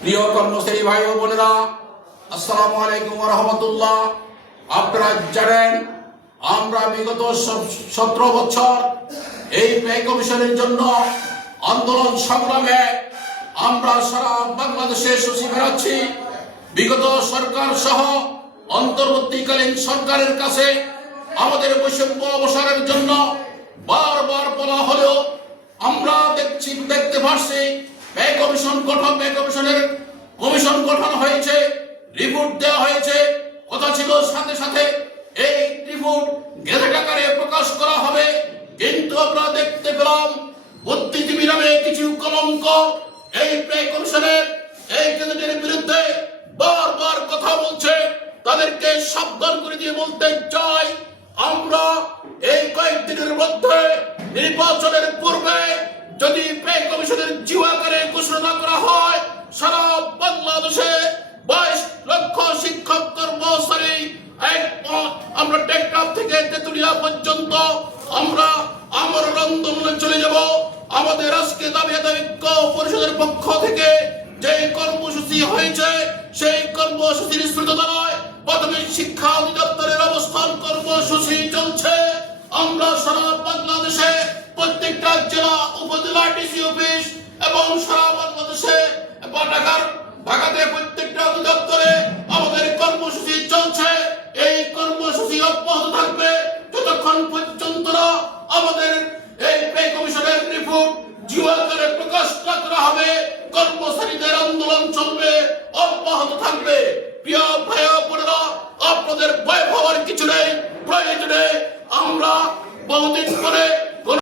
প্রিয় কর্মচারী ভাই ও বোনেরা, আসসালামু আলাইকুম ওয়া রাহমাতুল্লাহ। আপনারা জানেন আমরা বিগত 17 বছর এই পে কমিশনের জন্য আন্দোলন সংগ্রামে আমরা সারা বাংলাদেশে শোষী বেড়াচ্ছি। বিগত সরকার সহ অন্তর্বর্তীকালীন সরকারের কাছে আমাদের বৈষম্য অবসানের জন্য বারবার বলা হলেও আমরা দেখতে পাচ্ছি পে কমিশন গঠন হয়েছে, রিপোর্ট দেওয়া হয়েছে, কথা ছিল সাথে সাথে এই রিপোর্ট গেজেট আকারে প্রকাশ করা হবে। কিন্তু আমরা দেখতে পেলাম বুদ্ধিজীবী নামে কিছু কলঙ্ক এই পে কমিশনের এই গেজেটের বিরুদ্ধে বারবার কথা বলছে। তাদেরকে সাবধান করে দিয়ে বলতে চাই, আমরা এই কয়েকদিনের মধ্যে নির্বাচনের পূর্বে যদি পে কমিশনের জিও আকারে ঘোষণা করা হয়, সারা বাংলাদেশে 22 লক্ষ শিক্ষক কর্মচারী আমরা টেকনাফ থেকে তেতুলিয়া পর্যন্ত আমরা আমরণ আন্দোলনে চলে যাব। আমাদের আজকে দাবি আদায় পরিষদের পক্ষ থেকে যে কর্মসূচি হয়েছে সেই কর্মসূচির শ্রুততায় প্রাথমিক শিক্ষা অধিদপ্তরের অবস্থান কর্মসূচি চলছে। আমরা সারা বাংলাদেশে প্রত্যেকটা জেলা উপজেলা ডিসি অফিস এবং সারা বাংলাদেশে ঢাকাতে প্রত্যেকটা অধিদপ্তরে আমাদের কর্মসূচি চলছে। এই কর্মসূচি অব্যাহত থাকবে যতক্ষণ পর্যন্ত না আমাদের এই পে কমিশনের রিপোর্ট জিও আকারে প্রকাশ করা হবে। কর্মচারীদের আন্দোলন চলবে, অব্যাহত থাকবে। প্রিয় ভাই ও বোনেরা, আপনাদের ভয় পাওয়ার কিছু নেই। প্রয়োজনে আমরা বহুদিন পরে